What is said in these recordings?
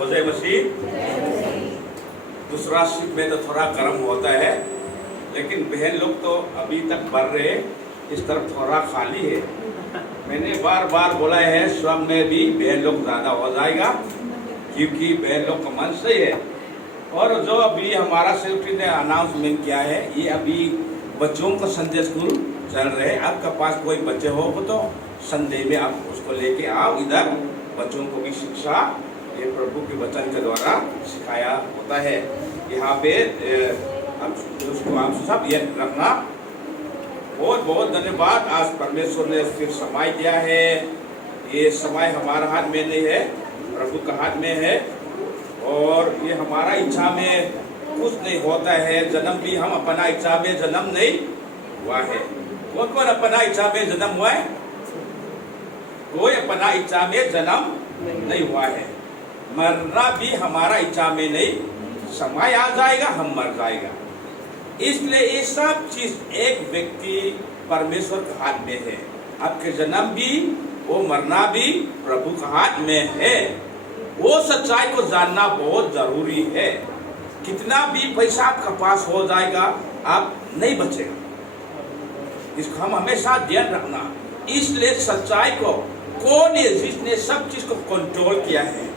वजह मसीह। दूसरा शिप में तो थोड़ा गर्म होता है, लेकिन बहन लोग तो अभी तक भर रहे, इस तरफ थोड़ा खाली है। मैंने बार बार बोला है स्वयं में भी बहन लोग ज़्यादा हो जाएगा, क्योंकि बहन लोग का मन सही है। और जो अभी हमारा सेक्रेटरी ने अनाउंसमेंट किया है, ये अभी बच्चों का संडे स्कूल चल रहे हैं। आपका पास कोई बच्चे हो तो संडे में आप उसको लेके आओ इधर। बच्चों को भी शिक्षा ये प्रभु के वचन के द्वारा सिखाया होता है। यहाँ पे उसको आप सब याद रखना। बहुत बहुत धन्यवाद। आज परमेश्वर ने फिर समय दिया है। ये समय हमारा हाथ में नहीं है, प्रभु का हाथ में है। और ये हमारा इच्छा में कुछ नहीं होता है। जन्म भी हम अपना इच्छा में जन्म नहीं हुआ है। कौन कौन अपना इच्छा में जन्म हुआ है? कोई अपना इच्छा में जन्म नहीं हुआ है। मरना भी हमारा इच्छा में नहीं, समय आ जाएगा हम मर जाएगा। इसलिए ये सब चीज एक व्यक्ति परमेश्वर के हाथ में है। आपके जन्म भी वो मरना भी प्रभु के हाथ में है। वो सच्चाई को जानना बहुत जरूरी है। कितना भी पैसा आपका पास हो जाएगा, आप नहीं बचेगा। इसको हम हमेशा ध्यान रखना। इसलिए सच्चाई को कौन है जिसने सब चीज को कंट्रोल किया है?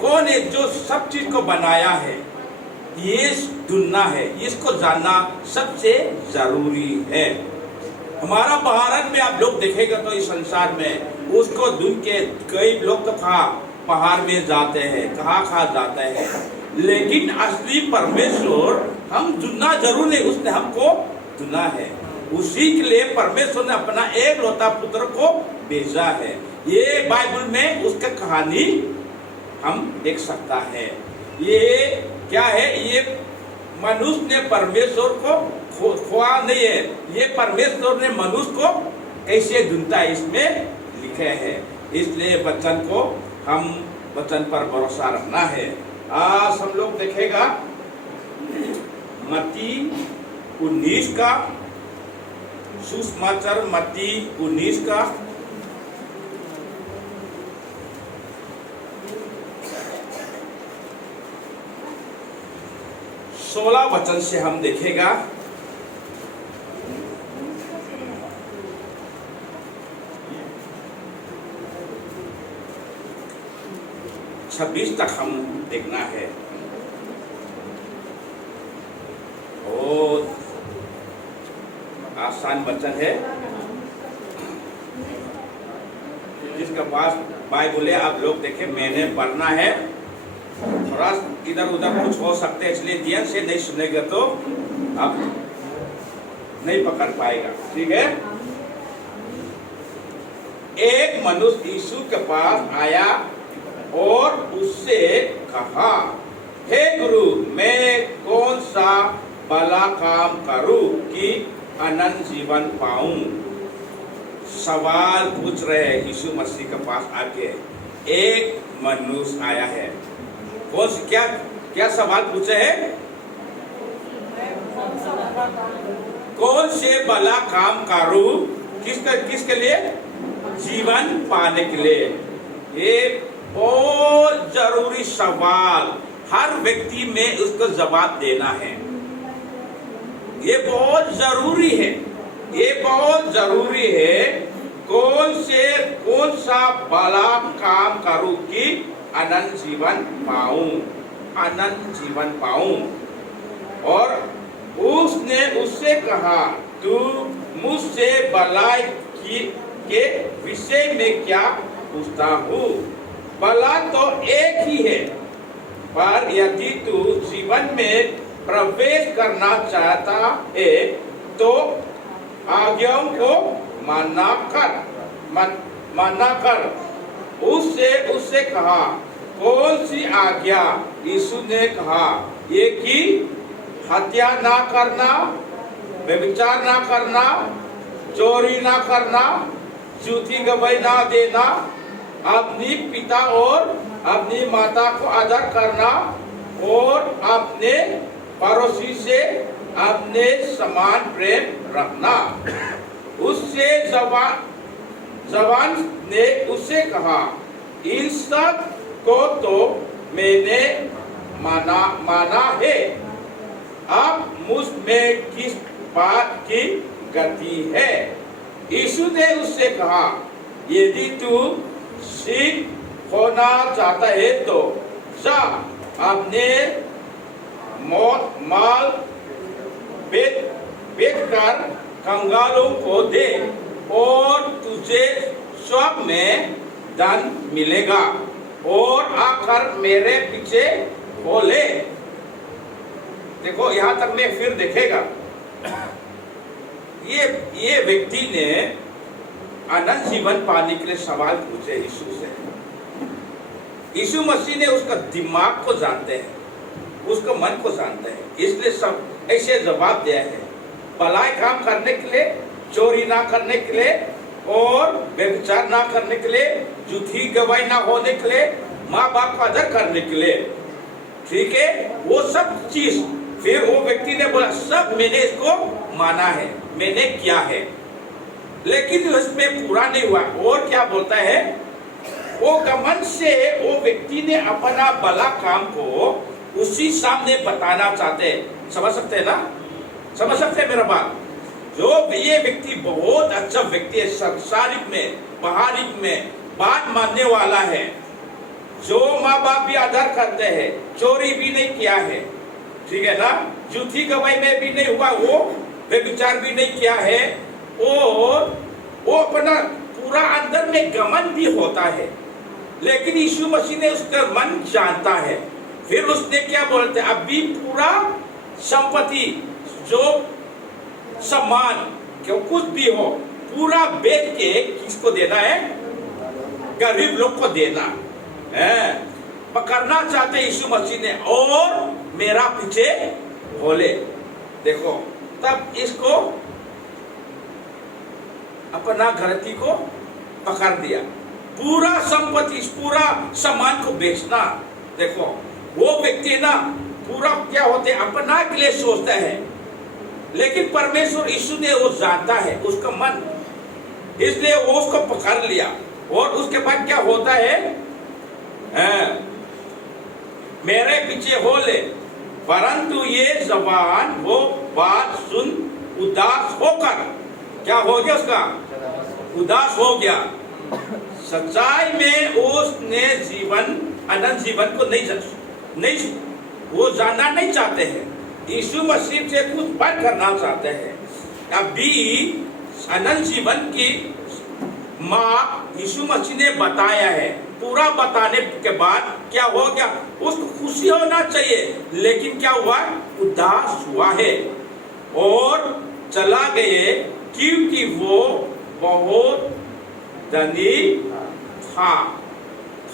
कौन है जो सब चीज को बनाया है? ये ढूंढना है, इसको जानना सबसे जरूरी है। हमारा भारत में आप लोग देखेगा तो इस संसार में उसको ढूंढ के कई लोग तो पहाड़ में जाते हैं, कहाँ जाते हैं, लेकिन असली परमेश्वर हम ढूंढना जरूर है। उसने हमको ढूंढा है। उसी के लिए परमेश्वर ने अपना एक लौता पुत्र को भेजा है। ये बाइबल में उसका कहानी हम देख सकता है। ये क्या है? ये मनुष्य ने परमेश्वर को खोआ नहीं है, ये परमेश्वर ने मनुष्य को कैसे ढूंढता है इसमें लिखे है। इसलिए वचन को हम वचन पर भरोसा रखना है। आज हम लोग देखेगा मत्ती 19 का, सुसमाचार मत्ती 19 का 16 वचन से हम देखेगा। छब्बीस तक हम देखना है। बहुत आसान वचन है। जिसके पास बाइबल है आप लोग देखें, मैंने पढ़ना है। थोड़ा इधर उधर कुछ हो सकते हैं, इसलिए ध्यान से नहीं सुनेगा तो आप नहीं पकड़ पाएगा। ठीक है। एक मनुष्य यीशु के पास आया और उससे कहा, हे गुरु, मैं कौन सा भला काम करूं कि अनंत जीवन पाऊं? सवाल पूछ रहे हैं यीशु मसीह के पास आके। एक मनुष्य आया है। कौन सी क्या सवाल पूछे हैं? कौन से भला काम करूं? किसके लिए? जीवन पाने के लिए। ये बहुत जरूरी सवाल, हर व्यक्ति में उसको जवाब देना है। ये बहुत जरूरी है। ये बहुत जरूरी है। कौन सा भला काम करूं कि अनंत जीवन पाऊं? अनंत जीवन पाऊं। और उसने उससे कहा, तू मुझसे भलाई के विषय में क्या पूछता हूँ? भला तो एक ही है, पर यदि तू जीवन में प्रवेश करना चाहता है तो आज्ञाओं को माना कर। उससे कहा, कौन सी आज्ञा? यीशु ने कहा, ये कि हत्या ना करना, व्यभिचार ना करना, चोरी ना करना, झूठी गवाही ना देना, अपनी पिता और अपनी माता को आदर करना और अपने पड़ोसी से अपने समान प्रेम रखना। उससे जवान ने उससे कहा, इन सब को तो मैंने माना है। अब मुझ में किस बात की गति है? यीशु ने उससे कहा, यदि तू सिद्ध होना चाहता है तो जा अपने माल बेच कर कंगालों को दे और तुझे स्वर्ग में धन मिलेगा और आकर मेरे पीछे हो ले। देखो यहां तक में फिर देखेगा, ये व्यक्ति ने अनंत जीवन पाने के लिए सवाल पूछे यीशु से। यीशु मसीह ने उसका दिमाग को जानते हैं, उसका मन को जानते हैं, इसलिए सब ऐसे जवाब दिया है। भलाई काम करने के लिए, चोरी ना करने के लिए और व्यभिचार ना करने के लिए, झूठी गवाही ना होने के लिए, माँ बाप का आदर करने के लिए, ठीक है, वो सब चीज। फिर वो व्यक्ति ने बोला, सब मैंने इसको माना है, मैंने किया है, लेकिन उसमें पूरा नहीं हुआ। और क्या बोलता है, वो घमंड से वो व्यक्ति ने अपना भला काम को उसी सामने बताना चाहते हैं। समझ सकते हैं ना? समझ सकते हैं मेरा बात? जो ये व्यक्ति बहुत अच्छा व्यक्ति है, संसारिक में, बाहरिक में बात मानने वाला है, जो माँ बाप भी आदर करते हैं, चोरी भी नहीं किया है, ठीक है ना, झूठी गवाही में भी नहीं हुआ, वो व्यभिचार भी नहीं किया है, और वो अपना पूरा अंदर में घमंड भी होता है, लेकिन यीशु मसीह ने उसका मन जानता है। फिर उसने क्या बोलते, अभी पूरा संपत्ति, जो सम्मान, क्यों कुछ भी हो, पूरा बेच के किसको देना है? गरीब लोग को देना है। पकड़ना चाहते यीशु मसीह ने, और मेरा पीछे बोले। देखो तब इसको अपना गलती को पकड़ दिया, पूरा संपत्ति, पूरा सम्मान को बेचना। देखो वो व्यक्ति ना पूरा क्या होते अपना के लिए सोचता है, लेकिन परमेश्वर यीशु ने वो जानता है उसका मन, इसलिए वो उसको पकड़ लिया। और उसके बाद क्या होता है, मेरे पीछे हो ले। परंतु ये जवान वो बात सुन उदास होकर, क्या हो गया उसका? उदास हो गया। सच्चाई में उसने अनंत जीवन को नहीं वो जानना नहीं चाहते हैं, यीशु मसीह से कुछ बात करना चाहते हैं। अभी अनंत जीवन की माँ यीशु मसीह ने बताया है, पूरा बताने के बाद क्या हो गया? उसको खुशी होना चाहिए, लेकिन क्या हुआ? उदास हुआ है और चला गए, क्योंकि वो बहुत धनी था,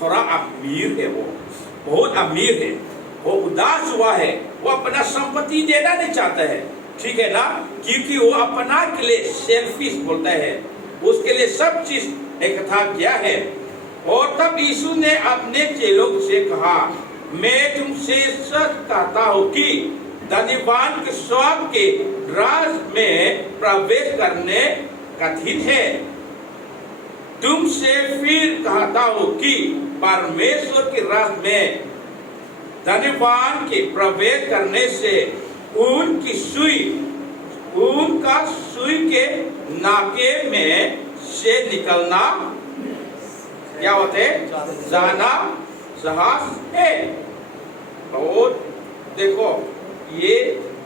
थोड़ा अमीर है, वो बहुत अमीर है, वो उदास हुआ है, वो अपना संपत्ति देना नहीं चाहता है, ठीक है ना, क्योंकि वो अपना के लिए सेल्फिश बोलता है, उसके लिए सब चीज इकट्ठा किया है। और तब यीशु ने अपने चेलों से कहा, मैं तुमसे सच कहता हूँ कि धनवान के स्वर्ग के राज में प्रवेश करने कठिन है। तुमसे फिर कहता हूँ कि परमेश्वर के राज में धनवान के प्रवेश करने से उनका सुई के नाके में से निकलना क्या होते जाना साहस है। और देखो ये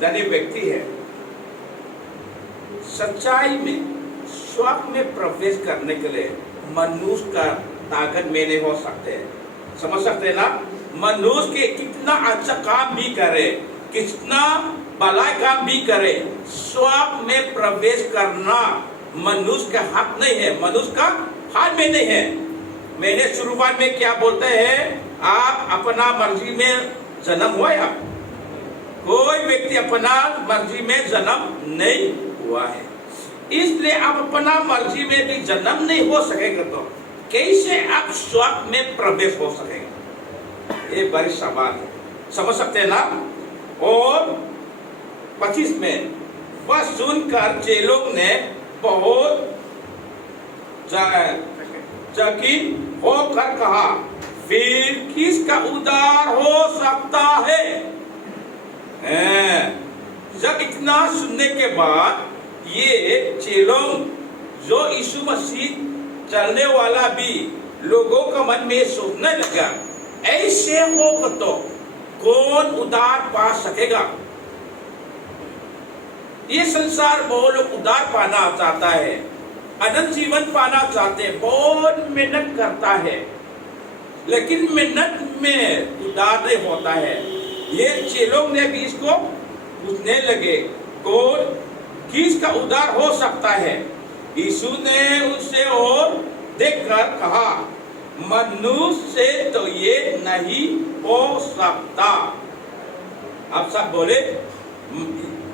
धनी व्यक्ति है, सच्चाई में स्वर्ग में प्रवेश करने के लिए मनुष्य का ताकत में नहीं हो सकते। समझ सकते ना? मनुष्य के कितना अच्छा काम भी करे, कितना भला काम भी करे, स्वर्ग में प्रवेश करना मनुष्य का हक नहीं है, मनुष्य का हाथ में नहीं है। मैंने शुरुआत में क्या बोलते हैं, आप अपना मर्जी में जन्म हुआ है, कोई व्यक्ति अपना मर्जी में जन्म नहीं हुआ है, इसलिए आप अपना मर्जी में भी जन्म नहीं हो सकेगा तो कैसे आप स्वर्ग में प्रवेश हो सकेगा? ये बड़ी सवाल है। समझ सकते हैं ना? और 25 में वह सुनकर चेलों ने बहुत चकित होकर कहा, फिर किसका उद्धार हो सकता है? जब इतना सुनने के बाद ये चेलों जो यीशु मसीह चलने वाला भी लोगों का मन में सोचने लगा, ऐसे हो तो कौन उद्धार पा सकेगा? ये संसार बहुत लोग उद्धार पाना चाहता है, अनंत जीवन पाना चाहते हैं, बहुत मेहनत करता है, लेकिन मेहनत में उद्धार नहीं होता है। ये चेलों ने भी इसको पूछने लगे, कौन किसका उद्धार हो सकता है? यीशु ने उससे और देखकर कहा, मनुष्य से तो ये नहीं हो सकता। आप सब बोले,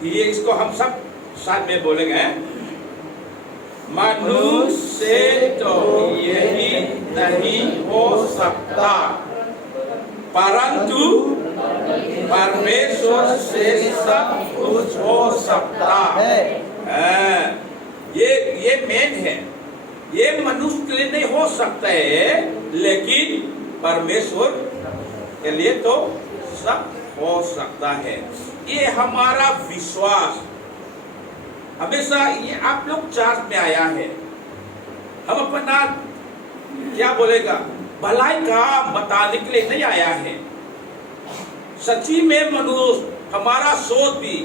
ये इसको हम सब साथ में बोलेंगे, मनुष्य से तो यही नहीं हो सकता, परंतु परमेश्वर से सब कुछ हो सकता है। ये मेन है, ये मनुष्य के लिए नहीं हो सकता है, लेकिन परमेश्वर के लिए तो सब हो सकता है। ये हमारा विश्वास हमेशा, ये आप लोग चर्च में आया है, हम अपना क्या बोलेगा भलाई का बताने के लिए नहीं आया है। सच्ची में मनुष्य हमारा सोच भी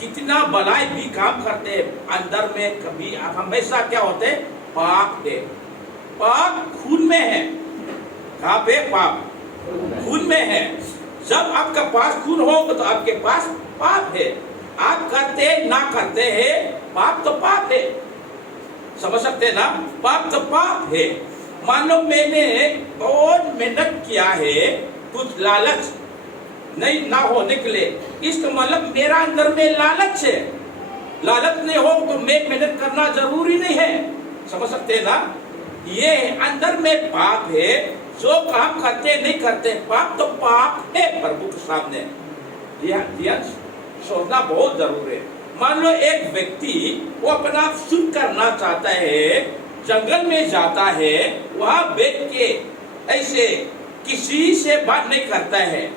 कितना भलाई भी काम करते हैं, अंदर में कभी हमेशा क्या होते हैं, पाप है। पाप खून में है। कहाँ पे? पाप खून में है। जब आपका पास खून होगा तो आपके पास पाप है। आप करते ना करते हैं, पाप तो पाप है। समझ सकते हैं ना? पाप तो पाप है। मान लो मैंने बहुत मेहनत किया है, कुछ लालच नहीं ना होने के लिए, इसका मतलब मेरा अंदर में लालच है। लालच नहीं हो तो मैं मेहनत करना जरूरी नहीं है। समझ सकते हैं ना? ये अंदर में पाप है, जो काम करते नहीं करते, पाप तो पाप है प्रभु के सामने। ध्यान सोचना बहुत जरूरी है। मान लो एक व्यक्ति वो अपना आप शुद्ध करना चाहता है, जंगल में जाता है, वहां बैठ के ऐसे किसी से बात नहीं करता है।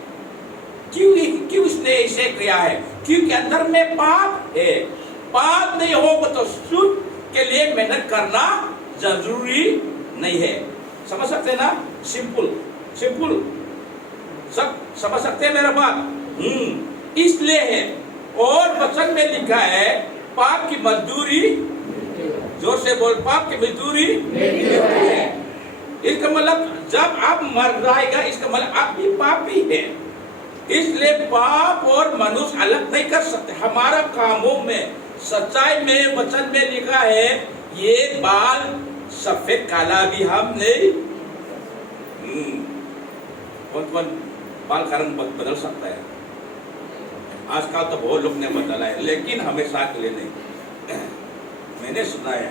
क्यों उसने ऐसे किया है? क्योंकि अंदर में पाप है। पाप नहीं होगा तो शुद्ध के लिए मेहनत करना जरूरी नहीं है। समझ सकते हैं ना? सिंपल सब समझ सकते हैं मेरा बात? इसलिए है, और वचन में लिखा है, पाप की मजदूरी, जोर से बोल, पाप की मजदूरी है। इसका मतलब जब आप मर जाएगा, इसका मतलब आप भी पापी है। इसलिए पाप और मनुष्य अलग नहीं कर सकते। हमारा कामों में, सच्चाई में, वचन में लिखा है, ये बाल सफेद काला भी हम नहीं, कौन बाल का रंग बदल सकता है। आजकल तो बहुत लोग ने बदला है, लेकिन हमेशा के लिए नहीं। मैंने सुना है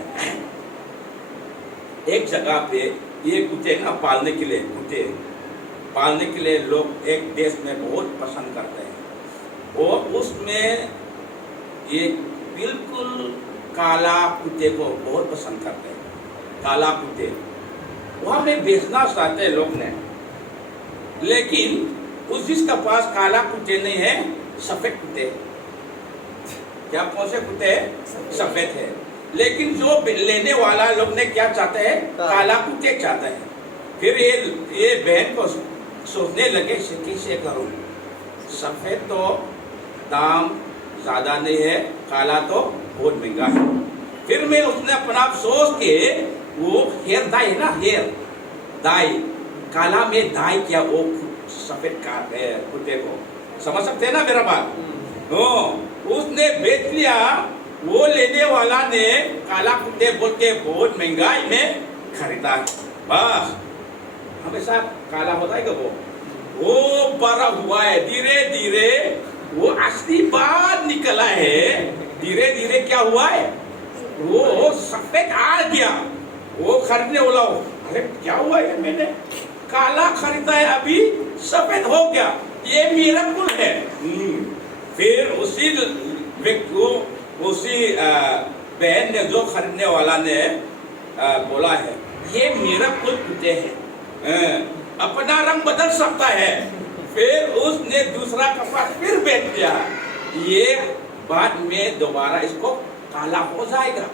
एक जगह पे ये कुत्ते ना पालने के लिए, कुत्ते पालने के लिए लोग एक देश में बहुत पसंद करते हैं, और उसमें ये बिल्कुल काला कुत्ते को बहुत पसंद करते हैं। काला कुत्ते वहां में बेचना चाहते हैं लोग ने, लेकिन उस जिसका पास काला कुत्ते नहीं है, सफेद कुत्ते। क्या कौन से कुत्ते? सफेद है। लेकिन जो लेने वाला लोग ने क्या चाहते हैं? काला कुत्ते चाहते हैं। फिर ये बहन को सोचने लगे, कैसे करूं? सफेद तो दाम ज्यादा नहीं है, काला तो बहुत महंगा है। फिर मैं उसने अपना सोच के वो हेयर डाई है ना, हेयर डाई, काला में डाई किया वो सफेद कुत्ते को। समझ सकते हैं ना मेरा बात? उसने बेच लिया। वो लेने वाला ने काला कुत्ते बोल के बहुत महंगाई में खरीदा। बस हमेशा काला होता है कि वो बड़ा हुआ है, धीरे धीरे वो असली बात निकला है। धीरे धीरे क्या हुआ है, वो सफेद आ गया। वो खरीदने वाला, अरे क्या हुआ है, मैंने काला खरीदा है, अभी सफेद हो गया, ये मिरेकल है। फिर उसी बहन ने, जो खरीदने वाला ने बोला है, ये मिरेकल कुत्ते हैं। अपना रंग बदल सकता है। फिर उसने दूसरा कपड़ा फिर बेच दिया, ये बाद में दोबारा इसको काला हो जाएगा।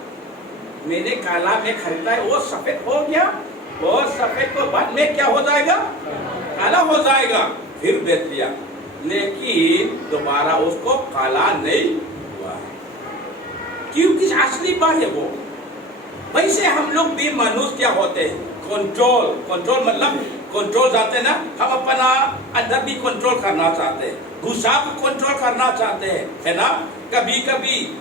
मैंने काला में खरीदा है, वो सफेद हो गया, और सफेद को बाद में क्या हो जाएगा, काला हो जाएगा। फिर बेच दिया, लेकिन दोबारा उसको काला नहीं हुआ है, क्योंकि असली बात है वो। वैसे हम लोग भी मनुष्य क्या होते हैं, कंट्रोल मतलब कंट्रोल चाहते हैं ना, हम अपना अंदर भी कंट्रोल करना चाहते हैं, गुस्सा को कंट्रोल करना चाहते हैं, है ना। कभी कभी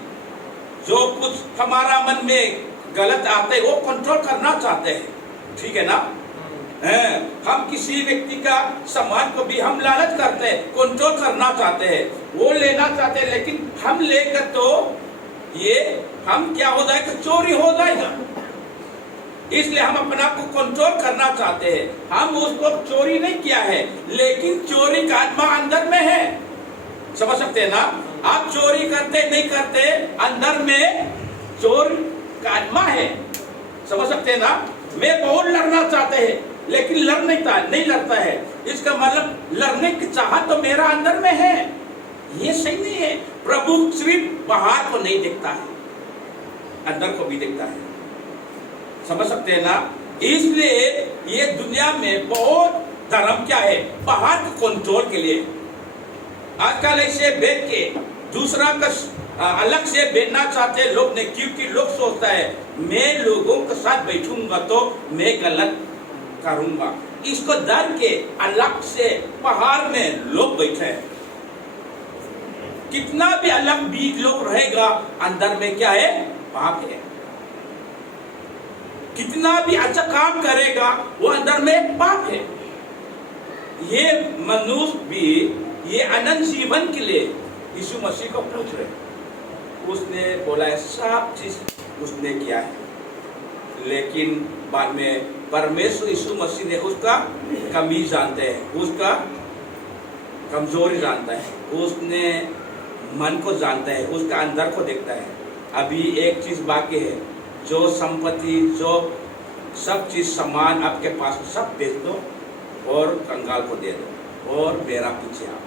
जो कुछ हमारा मन में गलत आते हैं वो कंट्रोल करना चाहते हैं, ठीक है ना। हम किसी व्यक्ति का सम्मान को भी हम लालच करते हैं, कंट्रोल करना चाहते हैं, वो लेना चाहते हैं, लेकिन हम लेकर तो ये हम क्या हो जाएगा, चोरी हो जाएगा। इसलिए हम अपना को कंट्रोल करना चाहते हैं। हम उसको चोरी नहीं किया है, लेकिन चोरी का आत्मा अंदर में है, समझ सकते हैं ना। आप चोरी करते नहीं करते, अंदर में चोर का आत्मा है, समझ सकते हैं ना। मैं बहुत लड़ना चाहते हैं, लेकिन लड़ नहीं लड़ता है, इसका मतलब लड़ने की चाहत तो मेरा अंदर में है, ये सही नहीं है। प्रभु सिर्फ बाहर को नहीं देखता है, अंदर को भी देखता है, समझ सकते हैं ना। इसलिए ये दुनिया में बहुत धर्म क्या है, बाहर को कंट्रोल के लिए। आजकल ऐसे बैठ के दूसरा का अलग से बैठना चाहते हैं लोग ने, क्योंकि लोग सोचता है मैं लोगों के साथ बैठूंगा तो मैं गलत करूंगा। इसको डर के अलग से बाहर में लोग बैठे हैं। कितना भी अलग भी लोग रहेगा, अंदर में क्या है, पाप है। कितना भी अच्छा काम करेगा, वो अंदर में पाप है। ये मनुष्य भी ये अनंत जीवन के लिए यीशु मसीह को पूछ रहे, उसने बोला है सब चीज उसने किया है, लेकिन बाद में परमेश्वर यीशु मसीह ने उसका कमी जानते हैं, उसका कमजोरी जानता है, उसने मन को जानता है, उसका अंदर को देखता है। अभी एक चीज बाकी है, जो संपत्ति, जो सब चीज सामान आपके पास सब बेच दो और कंगाल को दे दो और मेरा पीछे आओ।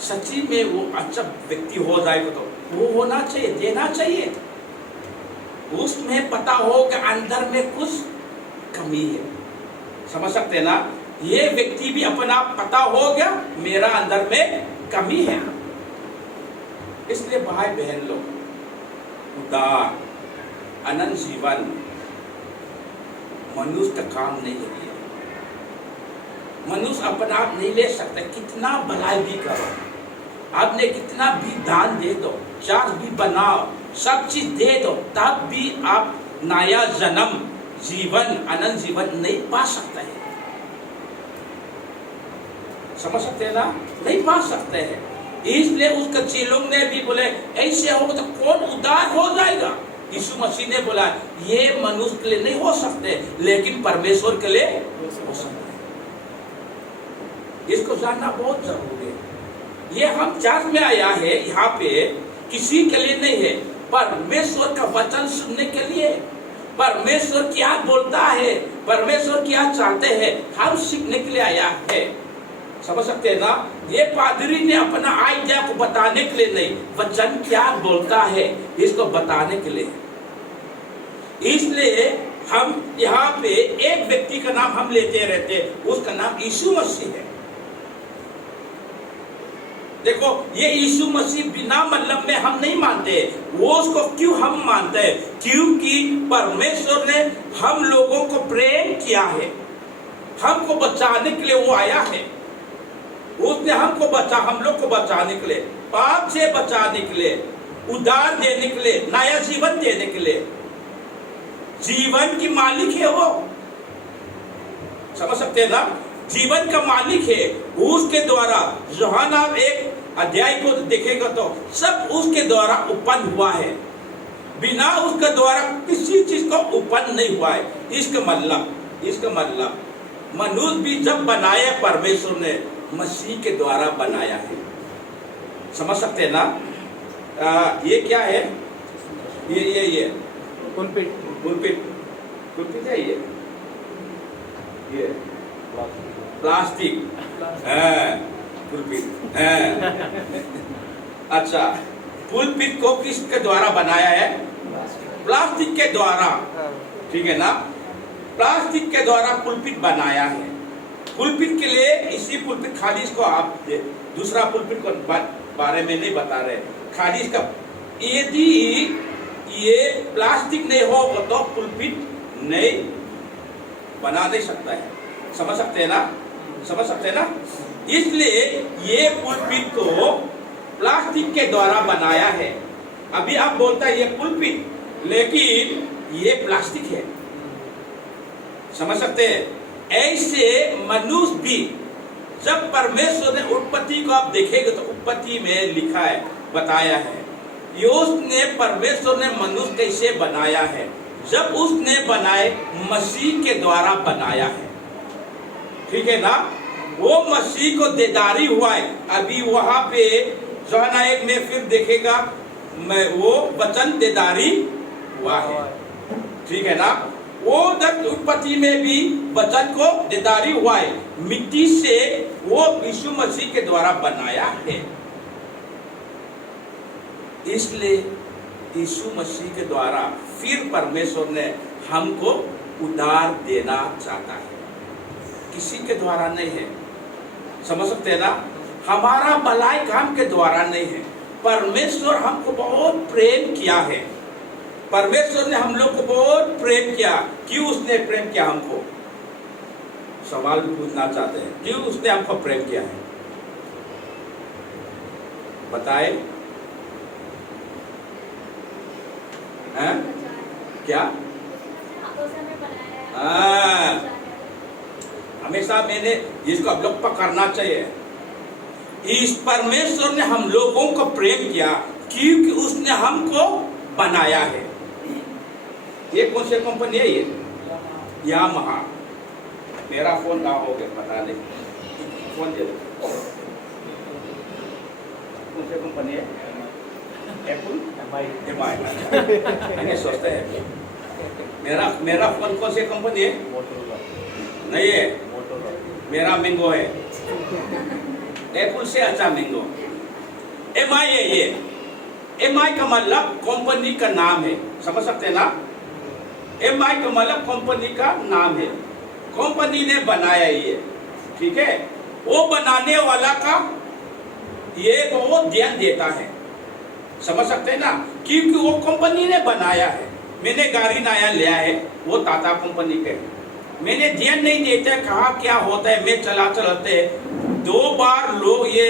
सच्ची में वो अच्छा व्यक्ति हो जाएगा तो वो होना चाहिए, देना चाहिए। उसमें पता हो कि अंदर में कुछ कमी है, समझ सकते हैं ना। ये व्यक्ति भी अपना पता हो गया मेरा अंदर में कमी है। इसलिए भाई बहन लोग, उदार अनंत जीवन मनुष्य का काम नहीं है। मनुष्य अपना आप नहीं ले सकता, कितना भलाई भी करो, आपने कितना भी दान दे दो, चर्च भी बनाओ, सब चीज दे दो, तब भी आप नया जन्म, जीवन, अनंत जीवन नहीं पा सकते हैं, समझ सकते हैं ना, नहीं पा सकते हैं। इसलिए उसके चेलों ने भी बोले ऐसे होगा तो कौन उद्धार हो जाएगा। यीशु मसीह ने बोला ये मनुष्य के लिए नहीं हो सकते, लेकिन परमेश्वर के लिए हो सकते। इसको जानना बहुत जरूरी है। ये हम चर्च में आया है, यहाँ पे किसी के लिए नहीं है, परमेश्वर का वचन सुनने के लिए। परमेश्वर क्या बोलता है, परमेश्वर क्या चाहते हैं, हम सीखने के लिए आया है, समझ सकते हैं ना। ये पादरी ने अपना आइडिया को बताने के लिए नहीं, वचन क्या बोलता है इसको बताने के लिए। इसलिए हम यहाँ पे एक व्यक्ति का नाम हम लेते रहते, उसका नाम यीशु मसीह है। देखो ये यीशु मसीह बिना मतलब में हम नहीं मानते, वो उसको क्यों हम मानते हैं, क्योंकि परमेश्वर ने हम लोगों को प्रेम किया है, हमको बचाने के लिए वो आया है। उसने हमको हम लोग को बचाने के लिए, पाप से बचाने के लिए, उद्धार देने के लिए, नया जीवन देने के लिए। जीवन की मालिक है वो, समझ सकते हैं ना, जीवन का मालिक है। उसके द्वारा यूहन्ना 1 अध्याय को देखेगा तो सब उसके द्वारा उत्पन्न हुआ है, बिना उसके द्वारा किसी चीज को उत्पन्न नहीं हुआ है। इसका मतलब मनुष्य भी जब बनाया परमेश्वर ने मसीह के द्वारा बनाया है, समझ सकते हैं ना। ये क्या है, ये पुलपिट है ये, ये प्लास्टिक है, पुलपित है। अच्छा, पुलपित को किसके द्वारा बनाया है? प्लास्टिक के द्वारा, ठीक है ना? प्लास्टिक के द्वारा पुलपित बनाया है। पुलपित के लिए इसी पुलपित, खाली इसको आप दूसरा पुलपित को बारे में नहीं बता रहे, खाली इसका, यदि ये प्लास्टिक नहीं हो तो पुलपित नहीं बना नहीं सकता है। समझ सकते हैं ना? समझ सकते हैं ना? इसलिए ये पुलपित को प्लास्टिक के द्वारा बनाया है। अभी आप बोलता है ये पुलपित, लेकिन ये प्लास्टिक है। समझ सकते हैं? ऐसे मनुष्य भी, जब परमेश्वर ने उत्पत्ति को आप देखेंगे तो उत्पत्ति में लिखा है, बताया है, ये उसने, परमेश्वर ने मनुष्य कैसे बनाया है। जब उसने बनाए, मसीह के द्वारा बनाया है, ठीक है ना? वो मसीह को देदारी हुआ है। अभी वहां पे यूहन्ना 1 में फिर देखेगा, वो वचन देदारी हुआ है, ठीक है ना? वो उत्पत्ति में भी वचन को देदारी हुआ है, मिट्टी से वो यीशु मसीह के द्वारा बनाया है। इसलिए यीशु मसीह के द्वारा फिर परमेश्वर ने हमको उद्धार देना चाहता है, किसी के द्वारा नहीं है। समझ सकते हैं ना? हमारा भलाई काम के द्वारा नहीं है। परमेश्वर हमको बहुत प्रेम किया है। परमेश्वर ने हम लोग को बहुत प्रेम किया। क्यों उसने प्रेम किया हमको? सवाल पूछना चाहते हैं, क्यों उसने हमको प्रेम किया है? बताए हैं? क्या? हमेशा मैंने इसको आप लोग पकड़ना चाहिए। इस परमेश्वर ने हम लोगों को प्रेम किया क्योंकि उसने हमको बनाया है। ये कौन सी कंपनी है? ये यामाहा। मेरा फोन कहाँ हो गया पता नहीं, फोन दे दो। कौन सी कंपनी है? Apple, MI. मैंने सोचता है मेरा फोन कौन सी कंपनी है? नहीं है, मेरा मैंगो है। एप्पल से अच्छा मैंगो। एमआई है ये। एमआई का मतलब कंपनी का नाम है। समझ सकते हैं ना? एमआई का मतलब कंपनी का नाम है। कंपनी ने बनाया ये, ठीक है? वो बनाने वाला का ये बहुत ध्यान देता है। समझ सकते हैं ना? क्योंकि वो कंपनी ने बनाया है। मैंने गाड़ी नया लिया है, वो टाटा कंपनी के। मैंने ध्यान नहीं देता कहाँ क्या होता है। मैं चलाते 2 बार लोग ये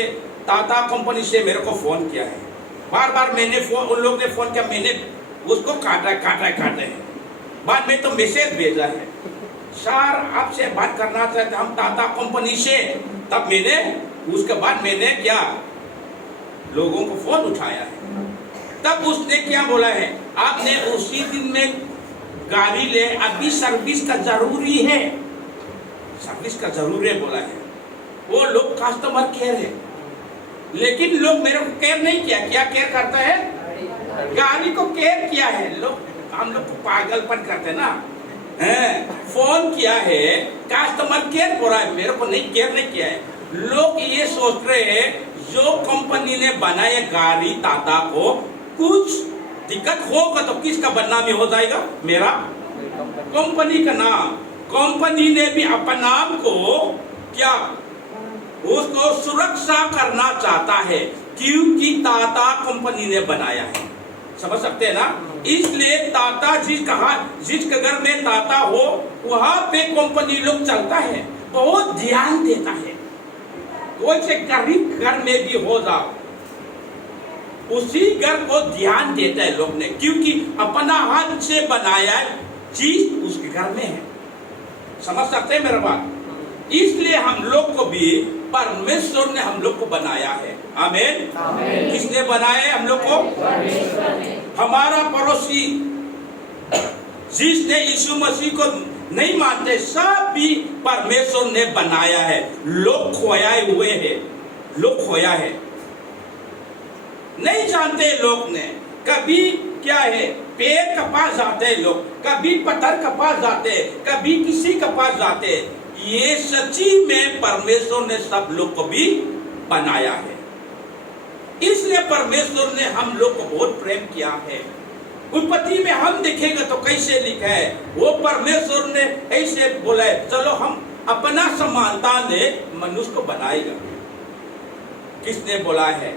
टाटा कंपनी से मेरे को फोन किया है। बार मैंने उन लोग ने फोन किया, मैंने उसको काटा है। बाद में तो मैसेज भेजा है, सर आपसे बात करना चाहते हम टाटा कंपनी से। तब मैंने उसके बाद मैंने क्या लोगों को फोन उठाया है। तब उसने क्या बोला है, आपने उसी दिन में गाड़ी ले, अभी सर्विस का जरूरी है, सर्विस का जरूरी है बोला है। वो लोग कस्टमर केयर है, लेकिन लोग मेरे को केयर नहीं किया। क्या केयर करता है? गाड़ी को केयर किया है। लोग, हम लोग को पागलपन करते ना। फोन किया है, कस्टमर केयर बोला है, मेरे को नहीं केयर नहीं किया है। लोग ये सोच रहे हैं जो कंपनी ने बनाया गाड़ी टाटा को, कुछ दिक्कत होगा तो किसका बदनामी हो जाएगा? मेरा, कंपनी का नाम। कंपनी ने भी अपने नाम को क्या, उसको सुरक्षा करना चाहता है क्योंकि टाटा कंपनी ने बनाया है। समझ सकते हैं ना? इसलिए टाटा जिसके घर में टाटा हो वहां पे कंपनी लोग चलता है, बहुत ध्यान देता है। कोई से गरीब घर में भी हो जाओ, उसी घर को ध्यान देता है लोग ने, क्योंकि अपना हाथ से बनाया चीज उसके घर में है। समझ सकते हैं मेरा बात? इसलिए हम लोग को भी परमेश्वर ने हम लोग को बनाया है। आमीन। किसने बनाया है हम लोग को? हमारा पड़ोसी जिसने यीशु मसीह को नहीं मानते, सब भी परमेश्वर ने बनाया है। लोग खोए हुए हैं, लोग खोया है, नहीं जानते लोग ने। कभी क्या है, पेड़ के पास जाते हैं लोग, कभी पत्थर के पास जाते हैं, कभी किसी के पास जाते हैं। ये सच्ची में परमेश्वर ने सब लोग को भी बनाया है। इसलिए परमेश्वर ने हम लोग को बहुत प्रेम किया है। उत्पत्ति में हम देखेंगे तो कैसे लिखा है, वो परमेश्वर ने ऐसे बोला है, चलो हम अपना समानता ने मनुष्य को बनाएगा। किसने बोला है?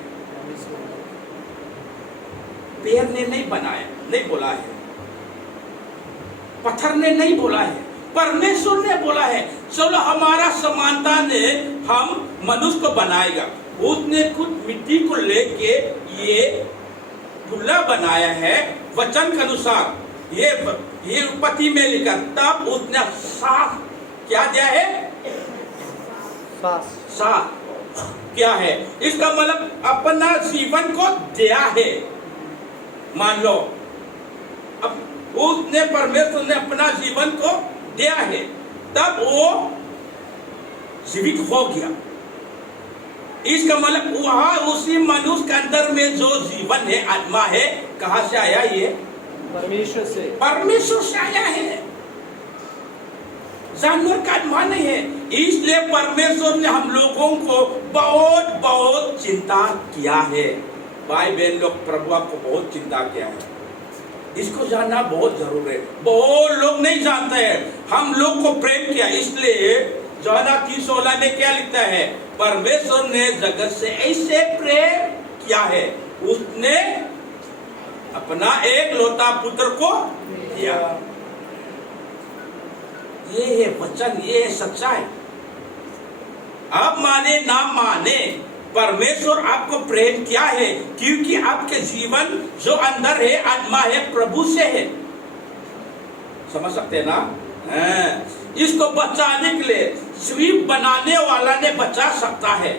पेड़ ने नहीं बनाया, नहीं बोला है, पत्थर ने नहीं बोला है, परमेश्वर ने बोला है चलो हमारा समानता ने हम मनुष्य को बनाएगा। उसने खुद मिट्टी को लेके ये गुल्ला बनाया है वचन के अनुसार। ये उत्पत्ति में लिखा, तब उसने साफ क्या दिया है? साफ क्या है? इसका मतलब अपना जीवन को दिया है। मान लो अब उसने परमेश्वर ने अपना जीवन को दिया है, तब वो जीवित हो गया। इसका मतलब वहां उसी मनुष्य के अंदर में जो जीवन है, आत्मा है, कहां से आया? ये परमेश्वर से आया है, जानवर का आत्मा नहीं है। इसलिए परमेश्वर ने हम लोगों को बहुत बहुत चिंता किया है। भाई बहन लोग, प्रभु आपको बहुत चिंता किया है, इसको जानना बहुत जरूरी है। बहुत लोग नहीं जानते हैं हम लोग को प्रेम किया। इसलिए यूहन्ना 3:16 में क्या लिखता है? परमेश्वर ने जगत से ऐसे प्रेम किया है, उसने अपना एक लौता पुत्र को दिया। ये है वचन, ये है सच्चाई। आप माने ना माने, परमेश्वर आपको प्रेम किया है, क्योंकि आपके जीवन जो अंदर है, आत्मा है, प्रभु से है। समझ सकते हैं ना? इसको बचाने के लिए सिर्फ बनाने वाला ने बचा सकता है,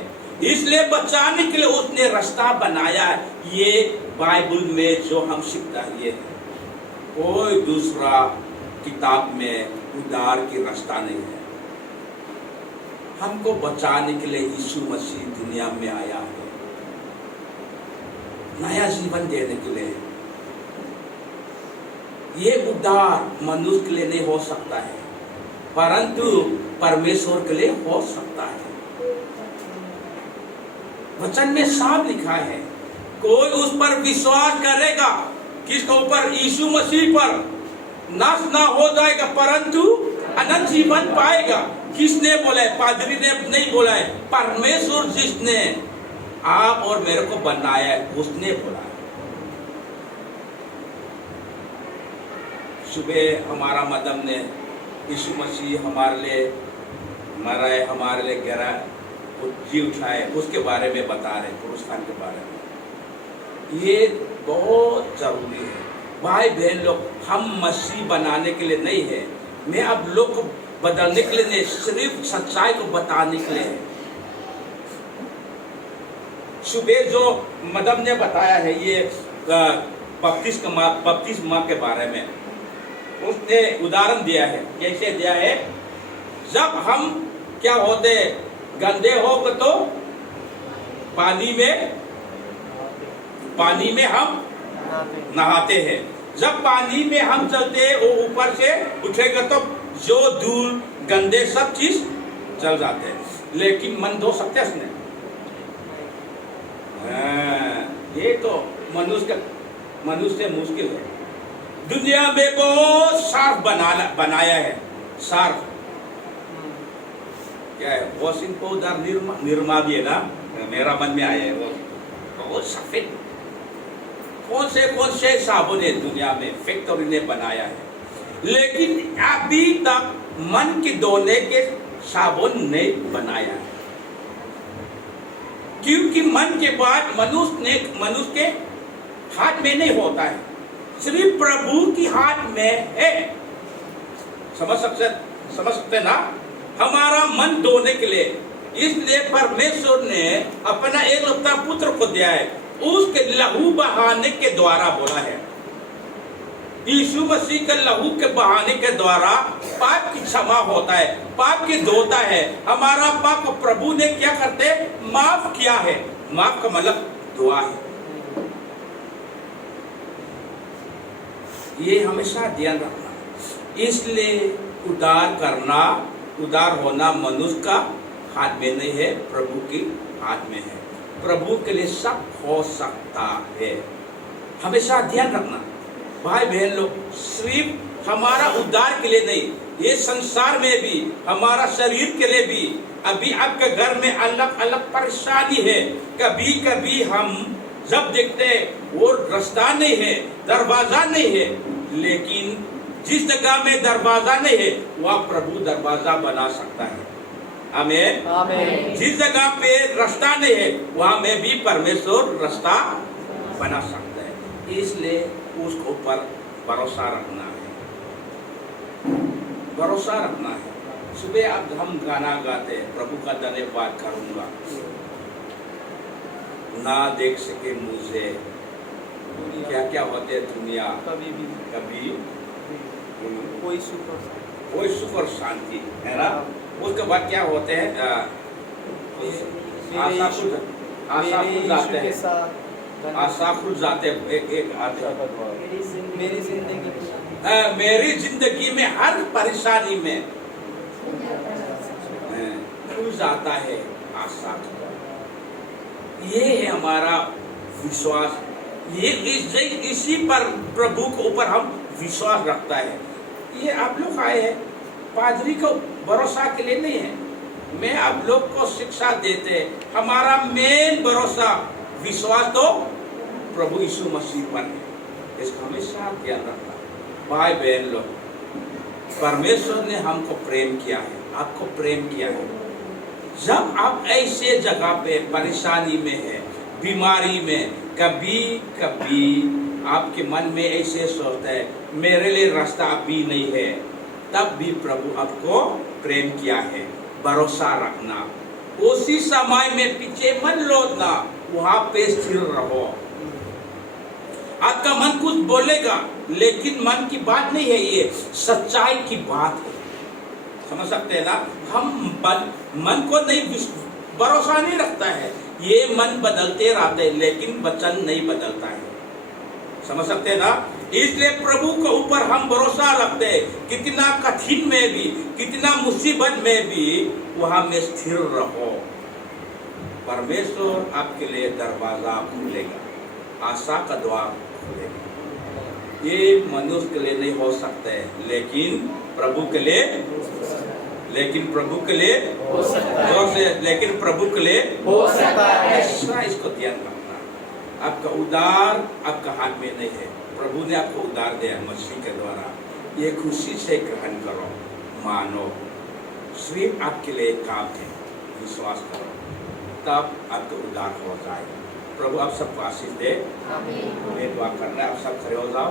इसलिए बचाने के लिए उसने रास्ता बनाया है। ये बाइबल में जो हम सीखता है, ये कोई दूसरा किताब में उद्धार की रास्ता नहीं है। हमको बचाने के लिए यीशु मसीह दुनिया में आया है, नया जीवन देने के लिए। ये उद्धार मनुष्य के लिए नहीं हो सकता है, परंतु परमेश्वर के लिए हो सकता है। वचन में साफ लिखा है, कोई उस पर विश्वास करेगा, किसके ऊपर? यीशु मसीह पर, नाश ना हो जाएगा परंतु अनंत जीवन पाएगा। किसने बोला है? पादरी ने नहीं बोला है, परमेश्वर जिसने आप और मेरे को बनाया है, उसने बोला है। सुबह हमारा मदम ने यीशु मसीह हमारे लिए मरा है, हमारे लिए गिरा, जी उठाए, उसके बारे में बता रहे, पुरुषान के बारे में। ये बहुत जरूरी है भाई बहन लोग। हम मसीह बनाने के लिए नहीं है, मैं अब लोग को बदलने के लिए नहीं, सिर्फ सच्चाई को बताने के लिए है। सुबह जो मदम ने बताया है, ये बपतिस्मा के बारे में उसने उदाहरण दिया है। कैसे दिया है? जब हम क्या होते, गंदे हो तो पानी में हम नहाते हैं। जब पानी में हम चलते, वो ऊपर से उठेगा तो जो धूल गंदे सब चीज चल जाते हैं, लेकिन मन धो सकते हैं उसने? ये तो मनुष्य मुश्किल है। दुनिया में बहुत सार्फ बनाया है। सार्फ क्या है? वॉशिंग पाउडर, निरमा भी है ना, मेरा मन में आया है वो बहुत सफेद। कौन से साबुन है दुनिया में, फैक्ट्री ने बनाया है, लेकिन अभी तक मन के धोने के साबुन नहीं बनाया है। क्योंकि मन के बाद मनुष्य के हाथ में नहीं होता है, सिर्फ प्रभु की हाथ में है। समझ सकते ना? हमारा मन धोने के लिए, इसलिए परमेश्वर ने अपना एकलौता पुत्र को दिया है, उसके लहू बहाने के द्वारा बोला है। यीशु मसीह के लहू के बहाने के द्वारा पाप की क्षमा होता है, पाप की धोता है। हमारा पाप प्रभु ने क्या करते? माफ किया है। माफ का मतलब दुआ है। ये हमेशा ध्यान रखना। इसलिए उद्धार करना उदार होना मनुष्य का हाथ में नहीं है, प्रभु के हाथ में है। प्रभु के लिए सब हो सकता है। हमेशा ध्यान रखना भाई बहन लोग, सिर्फ हमारा उद्धार के लिए नहीं, ये संसार में भी, हमारा शरीर के लिए भी। अभी आपके घर में अलग अलग परेशानी है। कभी कभी हम जब देखते हैं वो रास्ता नहीं है, दरवाजा नहीं है, लेकिन जिस जगह में दरवाजा नहीं है वह प्रभु दरवाजा बना सकता है। आमीन आमीन। जिस जगह पे रास्ता नहीं है वहां में भी परमेश्वर रास्ता बना सकता है। इसलिए उसके ऊपर भरोसा रखना है, भरोसा रखना है। सुबह अब हम गाना गाते हैं, प्रभु का धन्यवाद करूंगा, ना देख सके मुझे क्या क्या होते हैं दुनिया, कभी कोई सुख और शांति है ना। उसके बाद क्या होते हैं, आशा खुल जाते हैं। एक आते मेरी जिंदगी में हर परेशानी में खुल जाता है आशा। ये है हमारा विश्वास। ये इसी पर प्रभु के ऊपर हम विश्वास रखता है। ये आप लोग आए हैं पादरी को भरोसा के लिए नहीं है, मैं आप लोग को शिक्षा देते हैं। हमारा मेन भरोसा विश्वास तो प्रभु यीशु मसीह पर है। इसका हमेशा ध्यान रखना भाई बहन लोग। परमेश्वर ने हमको प्रेम किया है, आपको प्रेम किया है। जब आप ऐसे जगह पे परेशानी में है, बीमारी में, कभी कभी आपके मन में ऐसे सोचता है मेरे लिए रास्ता अभी नहीं है, तब भी प्रभु आपको प्रेम किया है। भरोसा रखना, उसी समय में पीछे मन लौटना, वहां पे स्थिर रहो। आपका मन कुछ बोलेगा लेकिन मन की बात नहीं है, ये सच्चाई की बात है। समझ सकते हैं ना। हम मन को नहीं, भरोसा नहीं रखता है, ये मन बदलते रहते हैं लेकिन वचन नहीं बदलता है। समझ सकते हैं ना। इसलिए प्रभु के ऊपर हम भरोसा रखते हैं। कितना कठिन में भी, कितना मुसीबत में भी वहां में स्थिर रहो। परमेश्वर आपके लिए दरवाजा खोलेगा, आशा का द्वार खोलेगा। ये मनुष्य के लिए नहीं हो सकता है, लेकिन प्रभु के लिए, लेकिन प्रभु के लिए हो सकता है। लेकिन प्रभु के लिए हो सकता है। ऐसा इसको ध्यान रखना। आपका उद्धार आपका हाथ में नहीं है, प्रभु ने आपको उद्धार दिया मसीह के द्वारा। ये खुशी से ग्रहण करो, मानो। सिर्फ आपके लिए काम है, विश्वास करो, तब आपको उद्धार हो जाएगा। प्रभु आप सबको आशीष दे। मैं दुआ करना है, आप सब खड़े हो जाओ।